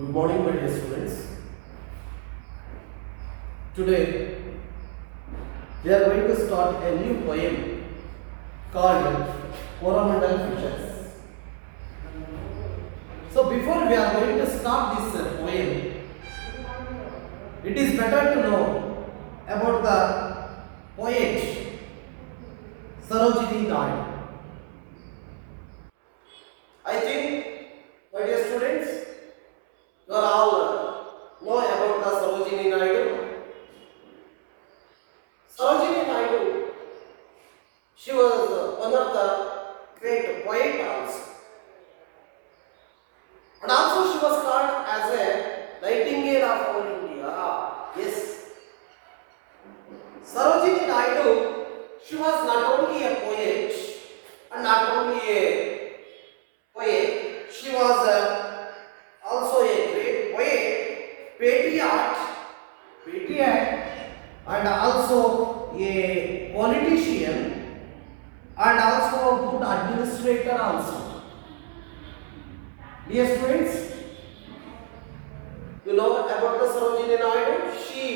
Good morning, my dear students. Today we are going to start a new poem called Coromandel Fishes. So, before we are going to start this poem, it is better to know about the poet Sarojini Naidu. I think, my dear students, you are all know about the Sarojini Naidu. Sarojini Naidu, she was one of the great poet also. And also she was called as a Nightingale of our India. Yes. Sarojini Naidu, she was not only a poet and not only a poet, she was also a great poet, patriot, and also a politician, and also a good administrator also. Dear students, you know about the Sarojini Naidu. She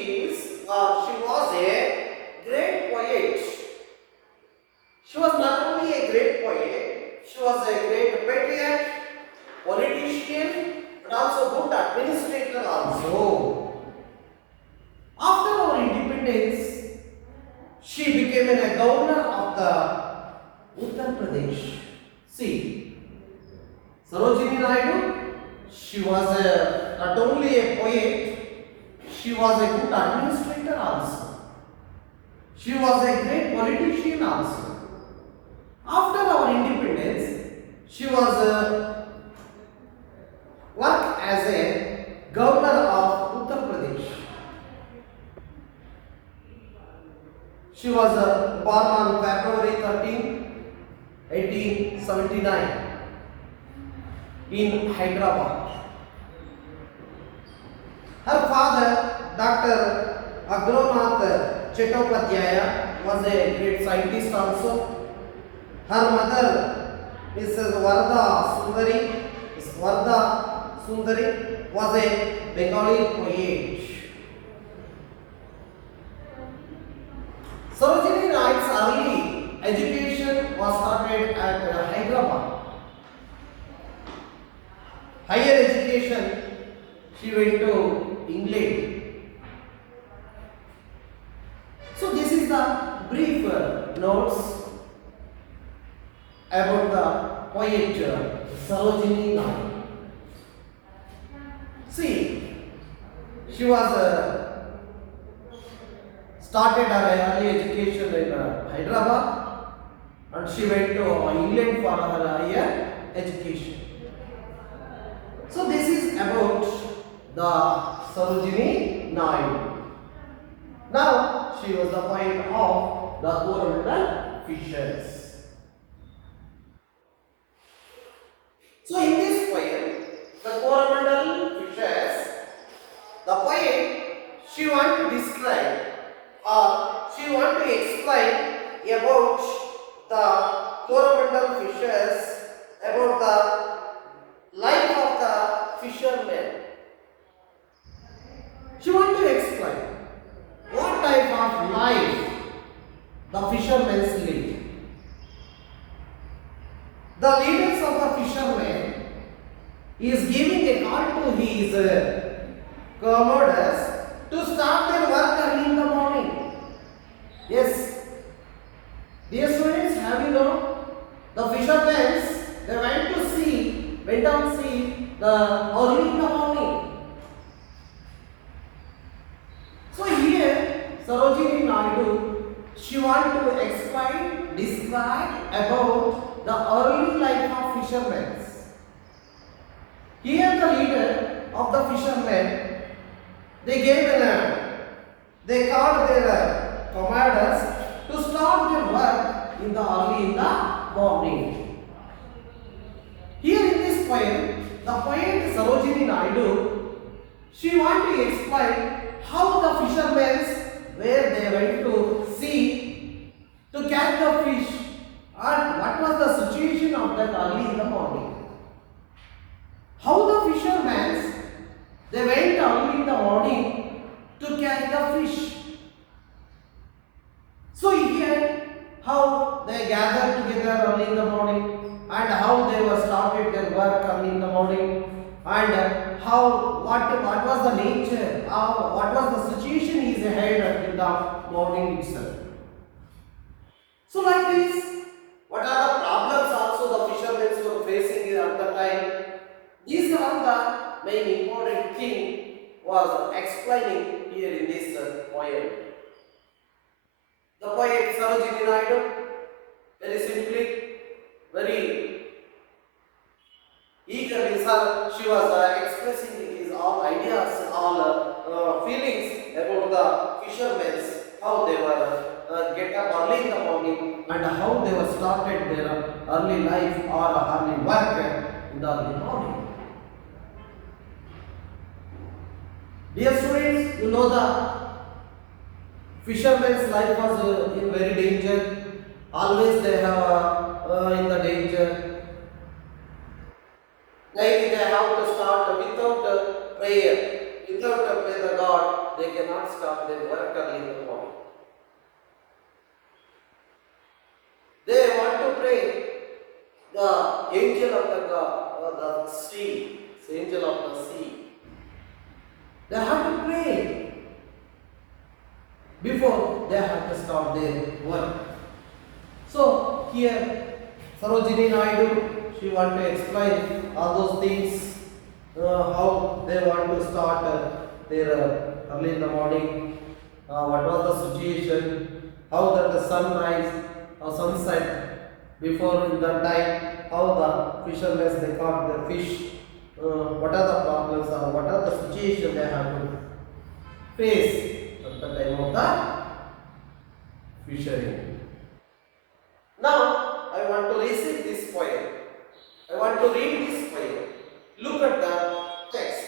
was a great poet. She was not only a great poet, she was a great patriot, politician, and also good administrator also. After our independence, she became a governor of the Uttar Pradesh. See, Sarojini Naidu, she was not only a poet, she was a good administrator also. She was a great politician also. After our independence, she was worked as a governor of Uttar Pradesh. She was born on February 13, 1879 in Hyderabad. Her father, Dr. Agronath Chattopadhyaya, was a great scientist also. Her mother, Mrs. Varda Sundari, was a Bengali poet. Sarojini Naidu's early education was started at Hyderabad. Higher education, she went to England. So this is the brief notes about the poet Sarojini Naidu. See, she was started her early education in Hyderabad, and she went to England for her higher education. So this is about the Sarojini Naidu. Now she was the poet of the Coromandel Fishes. So in this poem, the Coromandel Fishes, the poet, she want to describe or she want to explain about the Coromandel fishes, about the life of the fishermen. She want to explain what type of life the fishermen live. The leaders of the fishermen is giving a call to his commodores to start their work early in the morning. Yes. Dear students, have you known the fishermen, they went out sea early in the morning. So here Sarojini Naidu, she want to describe about the early life of fishermen. Here the leader of the fishermen, they called their commanders to start their work early in the morning. Here in this poem, the poet Sarojini Naidu, she want to explain how the fishermen, where they went to sea to catch the fish, and what was the situation of that early in the morning. How the fishermen They went early in the morning to catch the fish. So here, how they gathered together early in the morning, and how they were started their work early in the morning, and how what was the nature, what was the situation is ahead in the morning itself. So like this, what are the problems also the fishermen were facing at the time? These are the main important thing was explaining here in this poem. The poet Sarojini Naidu, very simply, very eagerly, she was expressing his all ideas, all feelings about the fishermen, how they were get up early in the morning and how they were started their early life or early work in the early morning. Dear students, you know the fisherman's life was in very danger. Always they have in the danger. Like they have to start without prayer. Without prayer the God, they cannot start their work early in the morning. They want to pray. The angel of the God, the sea, the angel of the sea. They have to pray before they have to start their work. So here Sarojini Naidu, she want to explain all those things, how they want to start their early in the morning, what was the situation, how that the sunrise or sunset before in that time, how the fishermen they caught the fish, what are the problems or what are the situation they have to face at the time of the fishery. Now, I want to recite this poem. I want to read this poem. Look at the text.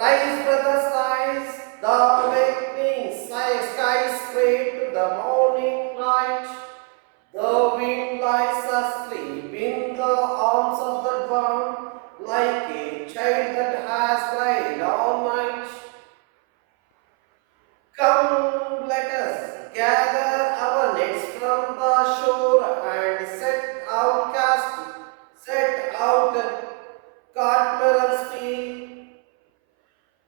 Rise, brothers, rise, the awakening sky spread to the morning light. The wind lies asleep in the arms of the dawn, like a child that has cried all night. Come, let us gather our nets from the shore and set out catamarans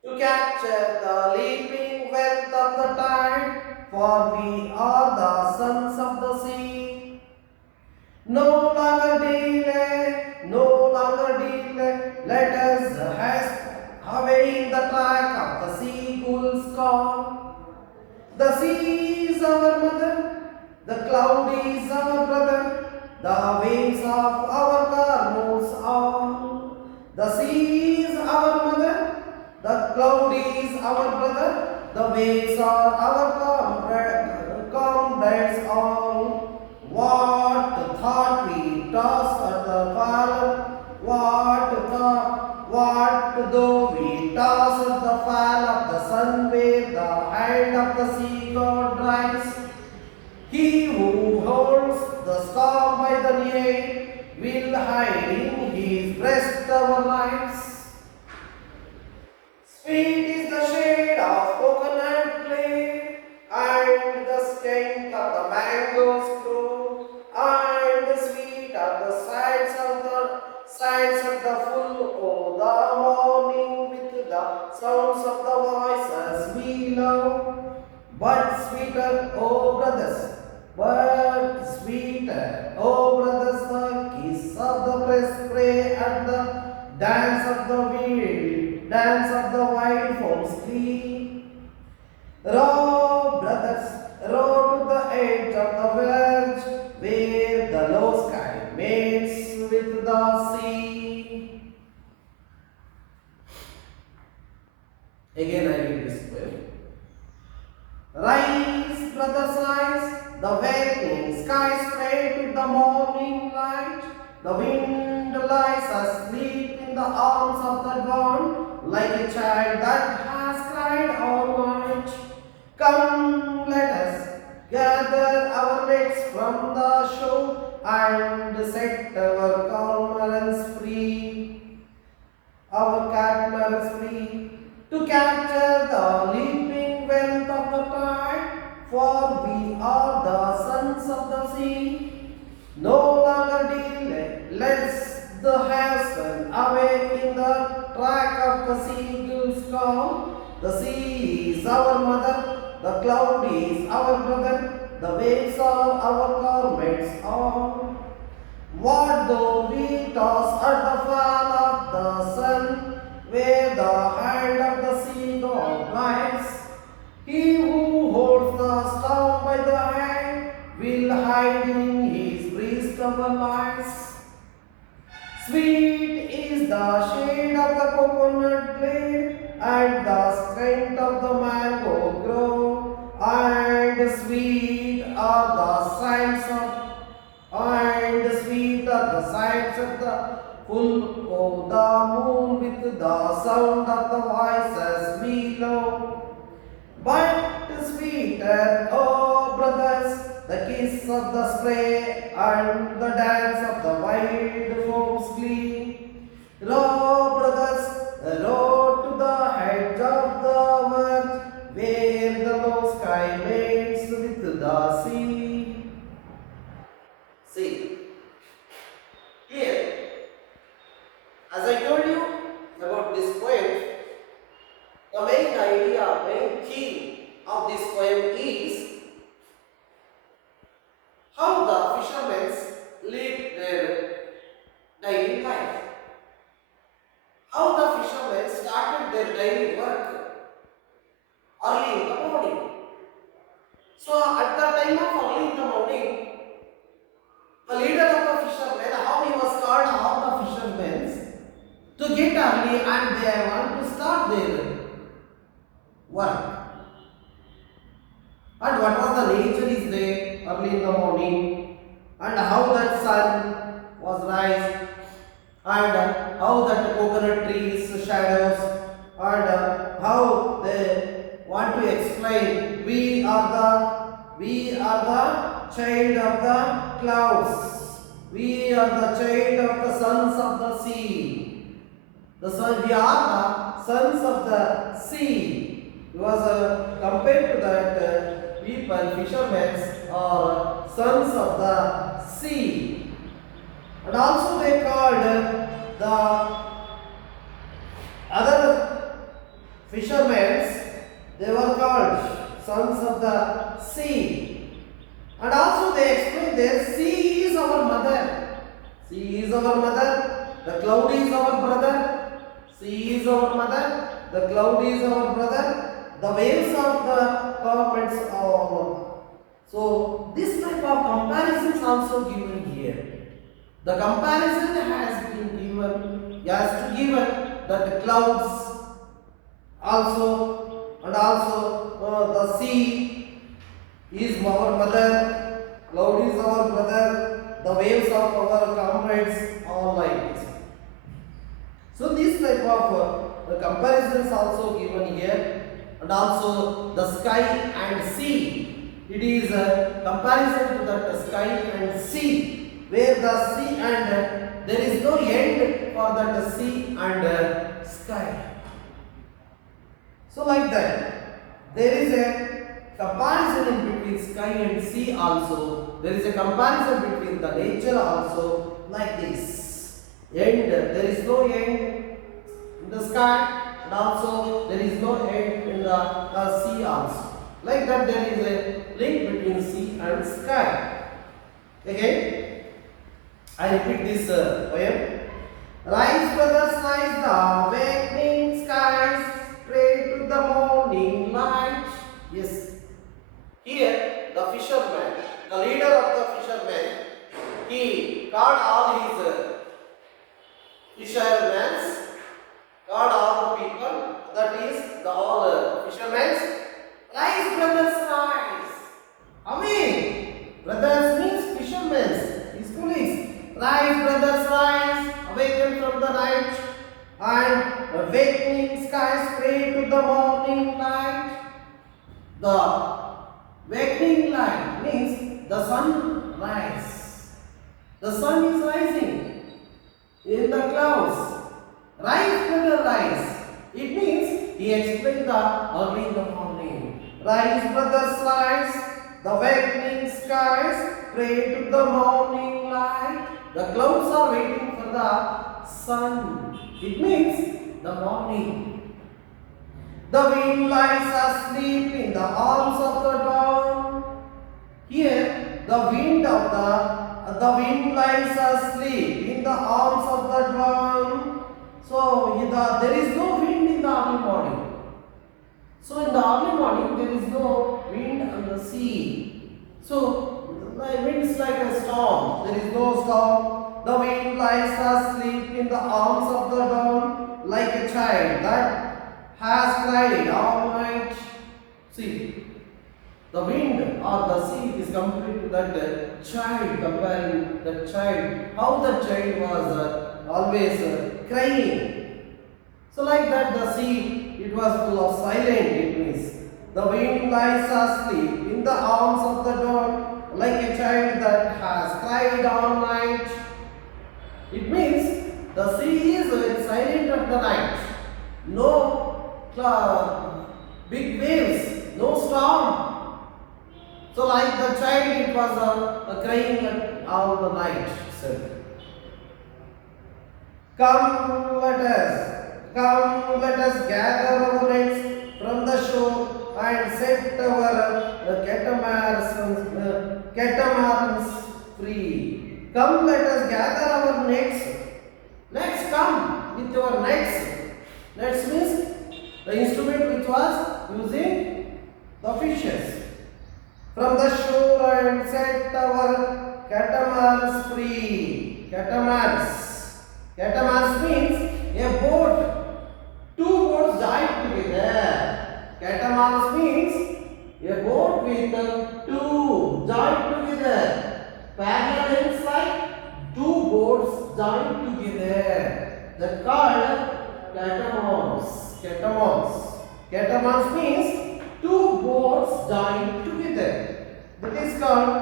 to capture the leaping wealth of the tide, for we are the sons of the sea. No longer let us haste away in the track of the seagull's call. The sea is our mother, the cloud is our brother, the waves of our car moves on. The sea is our mother, the cloud is our brother, the waves are our comrades all. What thought we toss at the fall? What though we toss at the fall of the sun where the hand of the sea god dries? He who holds the storm by the neck will hide in his breast our lives. Sweet is the shade of coconut clay, and the stink of the mangoes grow, and sweet are the sights of the full of the morning with the sounds of the voices we love. But sweeter, the kiss of the press spray and the dance of the wild foam's glee. Row to the edge of the verge, where the low sky meets with the sea. Again I read this poem. Rise, brothers, rise, the wakening sky spread to the morning light. The wind lies asleep in the arms of the dawn, like a child that has cried all night. Come, let us gather our nets from the shore and set our cormorants free. the hasten away in the track of the seagull's call. The sea is our mother, the cloud is our brother, the waves are our garments all. What though we toss at the fall of the sun, where the hand of the sea god lies? He who holds the storm by the hand will hide in his breast our lies. Sweet is the shade of the coconut blade, and the strength of the mango grove, and sweet are the signs the sights of the full of the moon with the sound of the voices below. But sweeter, oh brothers, the kiss of the spray and the dance of the wild foam's glee. Row, brothers, row to the hedge of the world, where the low sky mates with the sea. See, here, as I told you about this poem, the main idea, main theme of this poem is how the fishermen live their daily life. How the fishermen started their daily work early in the morning. So at the time of early in the morning, the leader of the fishermen, how he was called all the fishermen to get early and they want to start their work. And what was the nature is there early in the morning, and how that sun was rise, and how that coconut trees shadows, and how they want to explain we are the child of the clouds, we are the child of the sons of the sea. We are the sons of the sea. It was compared to that people, fishermen, are sons of the sea. And also they called the other fishermen, they were called sons of the sea. And also they explained that sea is our mother. Sea is our mother. The cloud is our brother. Sea is our mother. The cloud is our brother. The waves of the garments are our. So this type of comparison is also given here. The comparison has been given, has to given that the clouds also, and also the sea is our mother, cloud is our brother, the waves of our comrades, all like this. So this type of the comparisons also given here, and also the sky and sea. It is a comparison to the sky and sea, where the sea and there is no end for that sea and sky. So like that, there is a comparison in between sky and sea also. There is a comparison between the nature also, like this. End, there is no end in the sky, and also there is no end in the sea also. Like that, there is a link between sea and sky. Again, I repeat this poem. Rise, brothers, rise, the awakening skies, pray to the morning light. Yes. Here, the fisherman, the leader of the fishermen, he called all his fishermen, called all the people, that is, the all fishermen. Rise, brothers, rise. Amen. Brothers means fishermen, his colleagues. Rise, brothers, rise. Awaken from the night, and awakening skies pray to the morning light. The awakening light means the sun rise. The sun is rising in the clouds. Rise, brother, rise. It means he explained the early in the morning. Rise, brothers, rise. The awakening skies pray to the morning light. The clouds are waiting for the sun. It means the morning. The wind lies asleep in the arms of the dawn. Here, the wind wind lies asleep in the arms of the dawn. So, there is no wind in the early morning. So, in the early morning, there is no wind on the sea. So, the wind is like a storm. There is no storm. The wind lies asleep in the arms of the dawn like a child that has cried all night. See, the wind or the sea is compared to that child, comparing that child, how the child was always crying. So like that the sea, it was full of silence, it means. The wind lies asleep in the arms of the dawn like a child that has cried all night. It means the sea is very silent at the night. No big waves, no storm. So like the child, it was crying all the night. Come, let us gather our nets from the shore and set our catamarans free. Come, let us gather our nets. Nets, come with your nets. Nets means the instrument which was using the fishes. From the shore and set our catamarans free. Catamarans means a boat. Two boats joined together. Catamarans means a boat with two joined together. Parallel ends like two boats joined together. That called catamarans. Catamarans means two boats joined together. That is called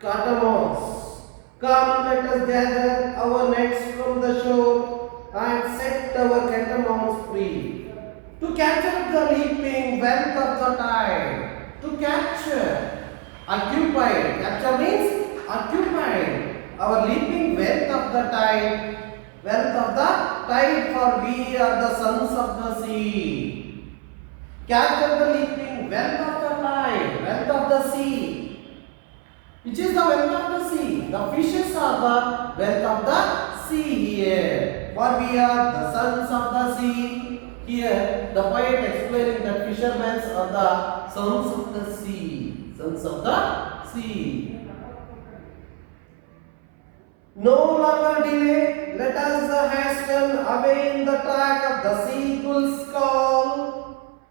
catamarans. Come, let us gather our nets from the shore and set our catamarans free. To capture the leaping wealth of the tide. To capture, occupied. Capture means occupied. Our leaping wealth of the tide. Wealth of the tide, for we are the sons of the sea. Capture the leaping wealth of the tide, wealth of the sea. Which is the wealth of the sea? The fishes are the wealth of the sea here. For we are the sons of the sea. Here, the poet explaining that fishermen are the sons of the sea. Sons of the sea. No longer delay, let us hasten away in the track of the seagull's call.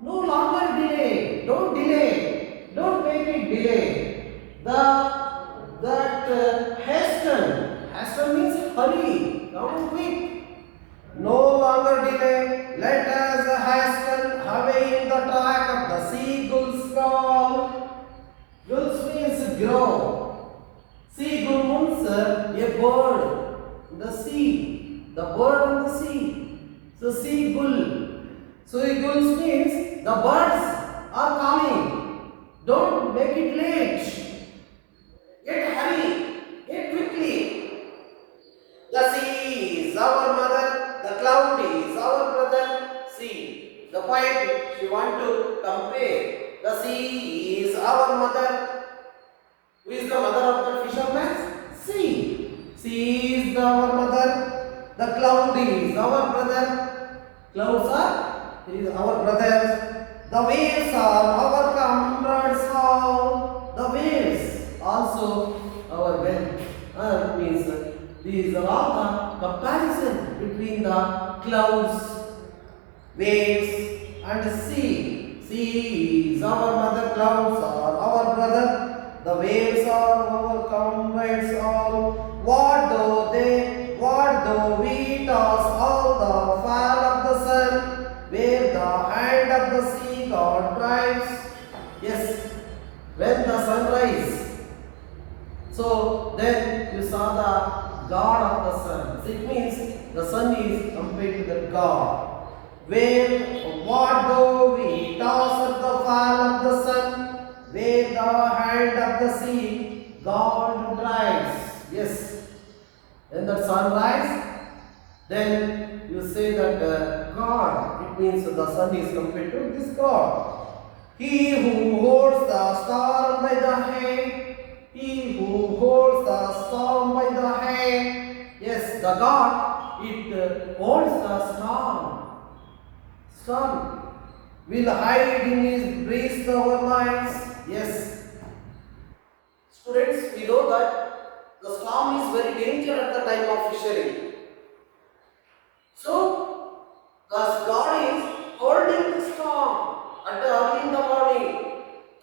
No longer delay, don't delay, don't make it delay. Hasten means hurry, come quick. No longer delay, let us hasten away in the track of the seagull's call. Gulls means grow. Seagull means a bird in the sea, the bird in the sea. So seagull. So seagulls means the birds are coming. Don't make it late. Yet hurry, yet quickly. The sea is our mother, the cloud is our brother. See, the poet, she want to compare. The sea is our mother. Who is the mother of the fishermen? Sea. Sea is our mother. The cloud is our brother. Clouds are our brothers. The waves are our comrades all. The waves also our well. Means these are all the comparison between the clouds, waves and sea. Sea is our mother, clouds are our brother. The waves are our comrades all. What though we toss all the fall of the sun, where the hand of the sea god drives. Yes, when the sun rises, so then you saw the god of the sun. So it means the sun is compared to the god. Where what though we toss at the fall of the sun, where the hand of the sea God drives. Yes. When the sun rise, then you say that God, it means the sun is compared to this God. He who holds the star by the hand, he who holds the storm by the hand. Yes, the God, it holds the storm. Storm will hide in his breast our minds. Yes. Students, we know that the storm is very dangerous at the time of fishing. So, thus God is holding the storm at early in the morning.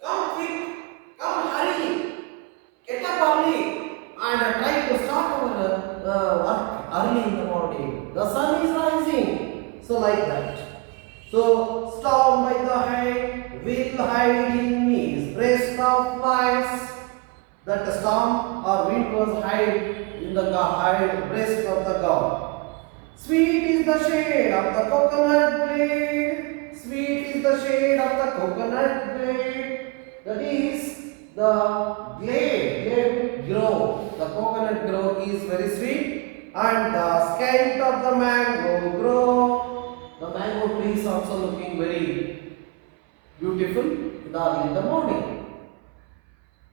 Come quick, come hurry, get up early and try to start our work early in the morning. The sun is rising. So like that. So, storm by the hand will hide in his breast of mice. That the storm or wind was hide in the breast of the God. Sweet is the shade of the coconut blade. Sweet is the shade of the coconut blade. That is the blade grow. The coconut grow is very sweet, and the scent of the mango grow. The mango tree is also looking very beautiful in the morning.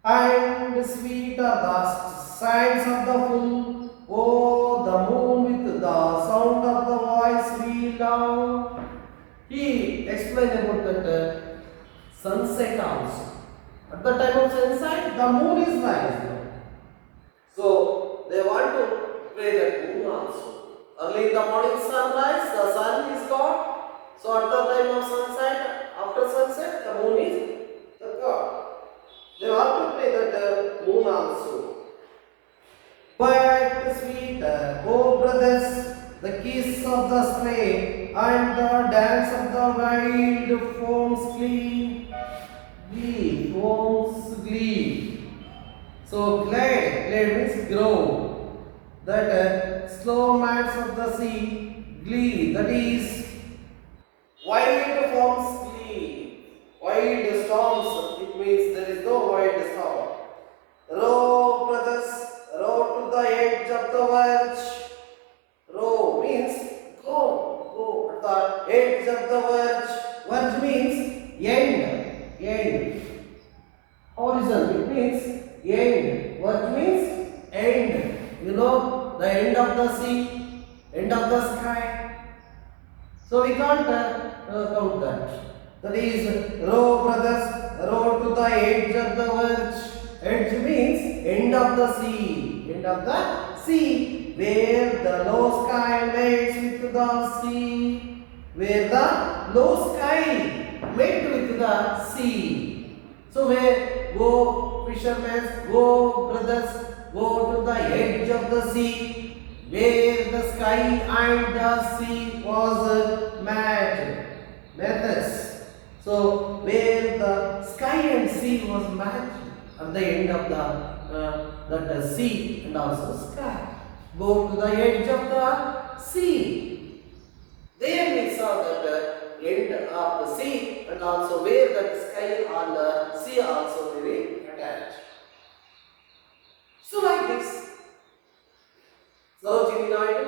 And sweet are the signs of the fool. Oh, the moon with the sound of the voice we love. He explained about that sunset also. At the time of sunset, the moon is rising. So they want to pray that moon also. Early in the morning sunrise, the sun is God. So at the time of sunset, after sunset, the moon is the God. They want to pray that moon also. But sweeter, oh brothers, the kiss of the spray and the dance of the wild foams glee. Glee, foams glee. So glad means grow. That slow mats of the sea, glee, that is wild foams glee. Wild storms, it means there is no wild storm. Row, brothers, row to the edge of the verge. Row means go at the edge of the verge. Verge means end. Horizon, it means end. Verge means end. You know, the end of the sea, end of the sky. So we can't count that. That is, row, brothers, row to the edge of the verge. Edge means end of the sea. End of the sea. Where the low sky meets with the sea. Where the low sky met with the sea. So where go fishermen, go brothers, go to the edge of the sea. Where the sky and the sea was matched. So where the sky and sea was matched at the end of the sea and also sky. Go to the edge of the sea. There we saw that the end of the sea and also where the sky and the sea also very attached. So like this, Sarojini Naidu,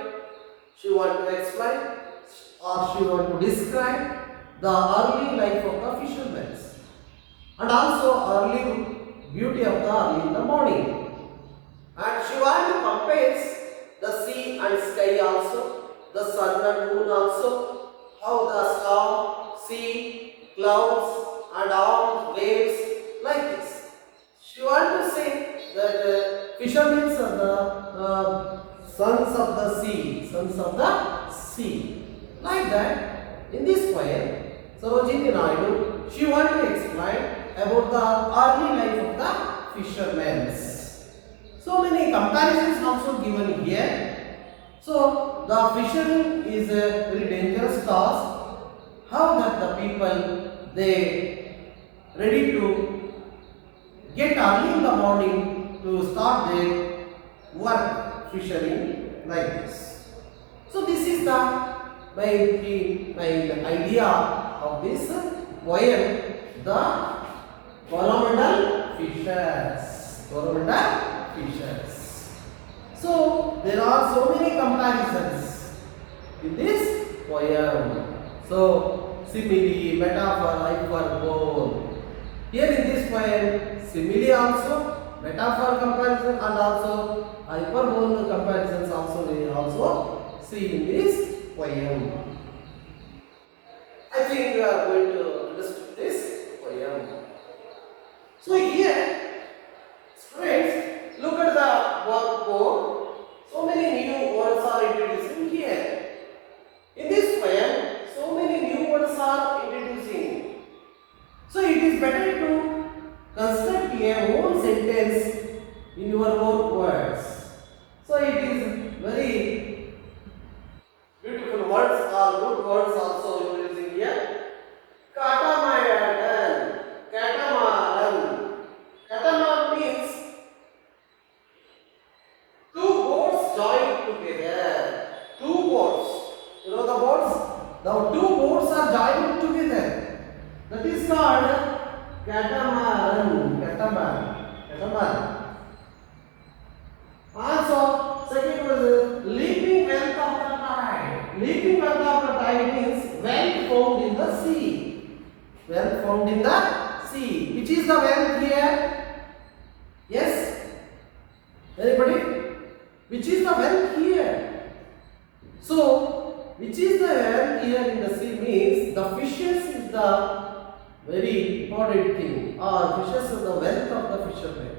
she want to explain or she want to describe the early life of the fishermen and also early beauty of the early in the morning. And she want to compare the sea and sky also, the sun and moon also, how the storm, sea, clouds and all waves like this. She want to say that fishermen are the sons of the sea. Like that, in this poem, Sarojini Naidu, she want to explain about the early life of the fishermen. So many comparisons also given here. So the fishing is a very dangerous task. How that the people they ready to get early in the morning to start their work fishing like this. So this is my idea of this poem, the Coromandel Fishers. So there are so many comparisons in this poem. So simile, metaphor, hyperbole. Here in this poem, simile also, metaphor comparison, and also hyperbole comparisons also we also see in this poem. I think we are going to understand this poem. So here, friends, look at the workboard. So many new words are introducing here. In this poem, so many new words are introducing. So it is better to construct a whole sentence in your own words. So it is very beautiful words or good words also introducing here. Catamaran. Catamaran. Catamaran means two boats joined together. Two boats. You know the boats? The two boats are joined together. That is called catamaran. Catamaran. Catamaran. Also, second was leaping wealth of the tide. Leaping wealth of the tide means wealth found in the sea. Wealth found in the sea. Which is the wealth here? Yes? Anybody? Which is the wealth here? So, which is the wealth here in the sea means the fishes is the very important thing, or fishes is the wealth of the fishermen.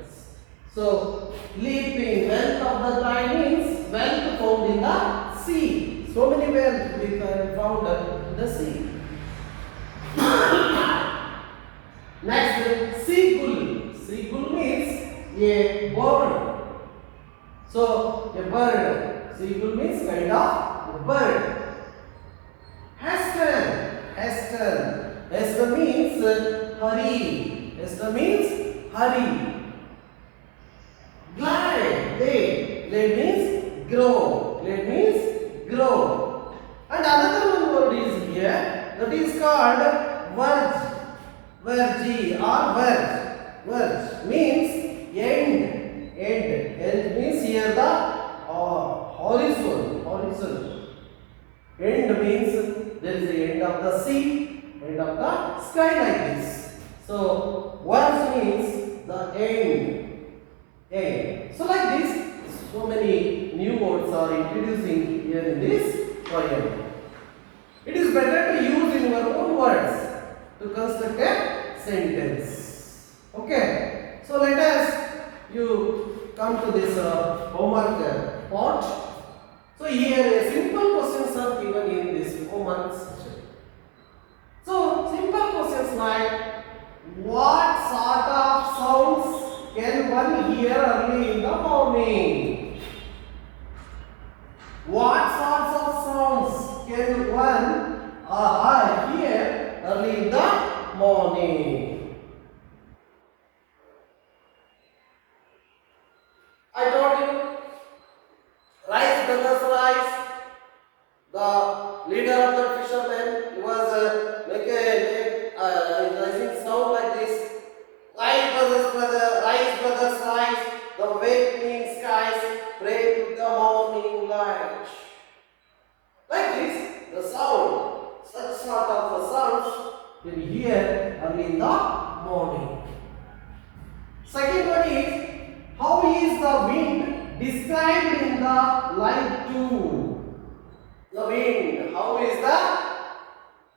So, leaping wealth of the tide means wealth found in the sea. So many wealth we can found in the sea. Next, seagull. Seagull means a bird. So, a bird. Seagull means kind of a bird. Hasten. Hasten. Hasten means hurry. Hasten means hurry. Glide. Glide means grow. Glide means grow. And another one word is here. That is called verge. Verge or verge. Verge means end. End. End means here the horizon. Horizon. End means there is the end of the sea, end of the sky like this. So verge means the end. End. So like this, so many new words are introducing here in this poem. It is better to use in your own words to construct a sentence. Okay. So let us you come to this homework part. So here simple questions are given in this homework section. So simple questions like what sort of sounds can one hear early in the morning? What sorts of sounds can one hear early in the morning? I told you, Rice Brothers Rice, the leader of the fishermen, was making sound like this. Rice Brothers Rice, the awakening skies pray to the morning light. Like this, the sound, such sort of sounds you hear early in the morning. Second one is, how is the wind described in the line 2? The wind, how is the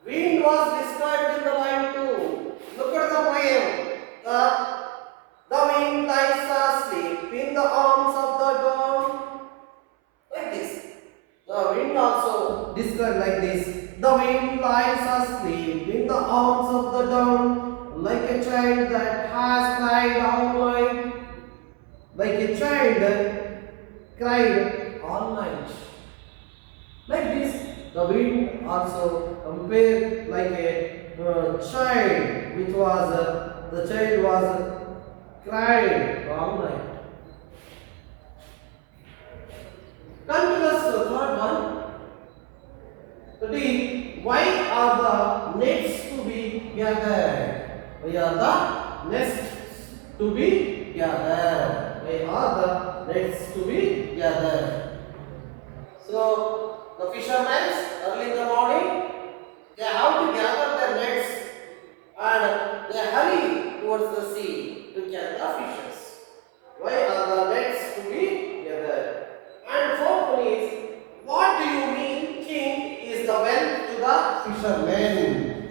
wind was described in the line 2? Look at the poem. The wind lies asleep in the arms of the dawn. Like this. The wind also described like this. The wind lies asleep in the arms of the dawn, like a child that has cried all night. Like a child that cried all night. Like this, the wind also compared like a child, which was the child was cried all night. Come to the third one. That is, why are the nets to be gathered? Why are the nests to be gathered? Why are the nets to be gathered? So the fishermen early in the morning they have to gather their nets and they hurry towards the sea to catch the fishes. Why are the nets to be gathered? And fourth one is, what do you mean king is the wealth to the fishermen?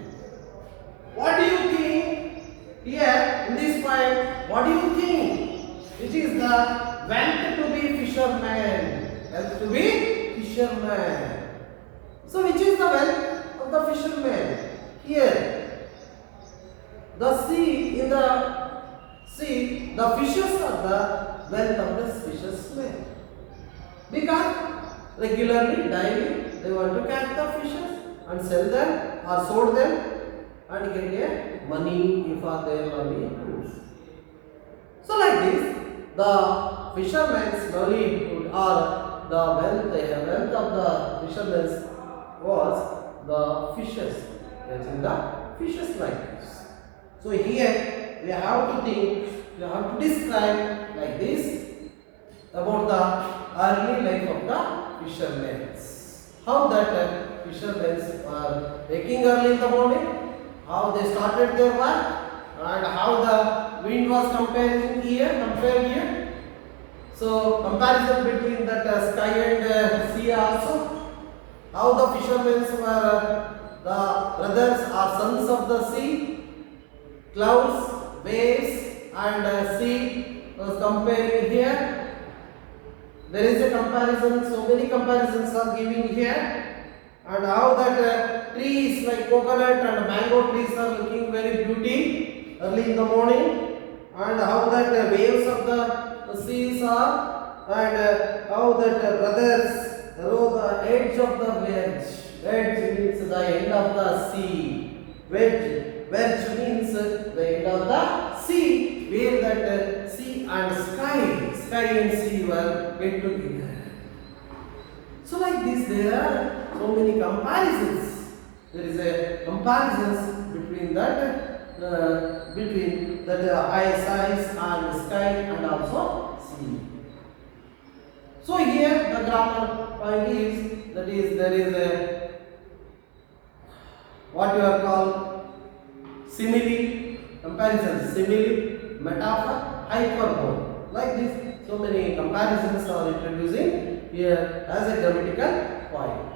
What do you think here in this point? What do you think? Which is the wealth to be fisherman? Wealth to be fisherman. So which is the wealth of the fisherman? Here, the sea, in the sea, the fishes are the wealth of the fisherman. Because regularly, daily, they want to catch the fishes and sell them or sold them and get a money for their livelihoods. So like this, the fisherman's livelihood or the wealth of the fishermen was the fishes. Catching the fishes like this. So here we have to think, we have to describe like this about the early life of the fishermen. How that fishermen are waking early in the morning, how they started their work, and how the wind was compared here. So comparison between that sky and sea also. How the fishermen were the brothers or sons of the sea, clouds, waves, and sea was comparing here. There is a comparison, so many comparisons are given here, and how that trees like coconut and mango trees are looking very beauty early in the morning, and how that waves of the seas are, and how that brothers row the edge of the wedge. Wedge means the end of the sea. Wedge means the end of the sea, where that sea and sky and sea were get together. So like this, there are so many comparisons. There is a comparisons between that size and sky and also sea. So here the grammar point is that is there is a what you are called simile, comparison, simile, metaphor, hyperbole. Like this, so many comparisons are introducing here as a grammatical point.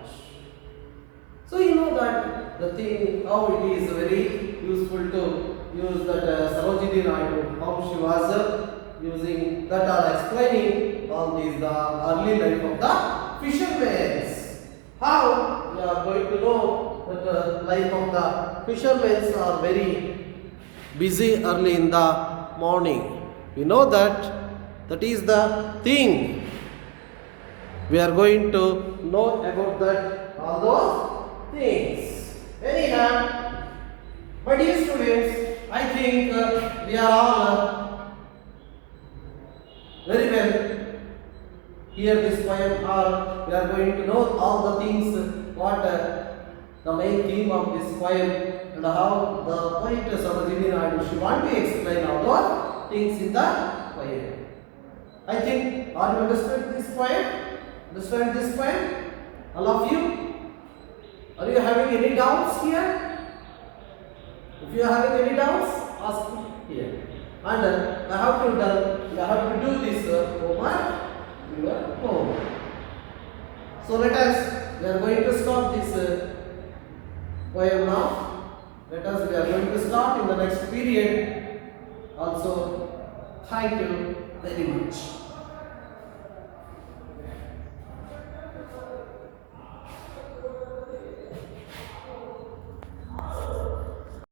So you know that the thing how it is very useful to use that Sarojini Naidu, how she was using that or explaining all these the early life of the fishermen. How we are going to know that the life of the fishermen are very busy early in the morning. We know that is the thing. We are going to know about that all those things. Anyhow, my dear students, I think we are all very well here this poem, or we are going to know all the things what the main theme of this poem and how the poet Sarojini Naidu she want to explain all those things in the poem. I think are you understood this poem? Understand this poem? All of you? Are you having any doubts here? If you are having any doubts, ask me here. And I have to do this homework in your home. So we are going to stop this poem now. We are going to start in the next period. Also, thank you very much.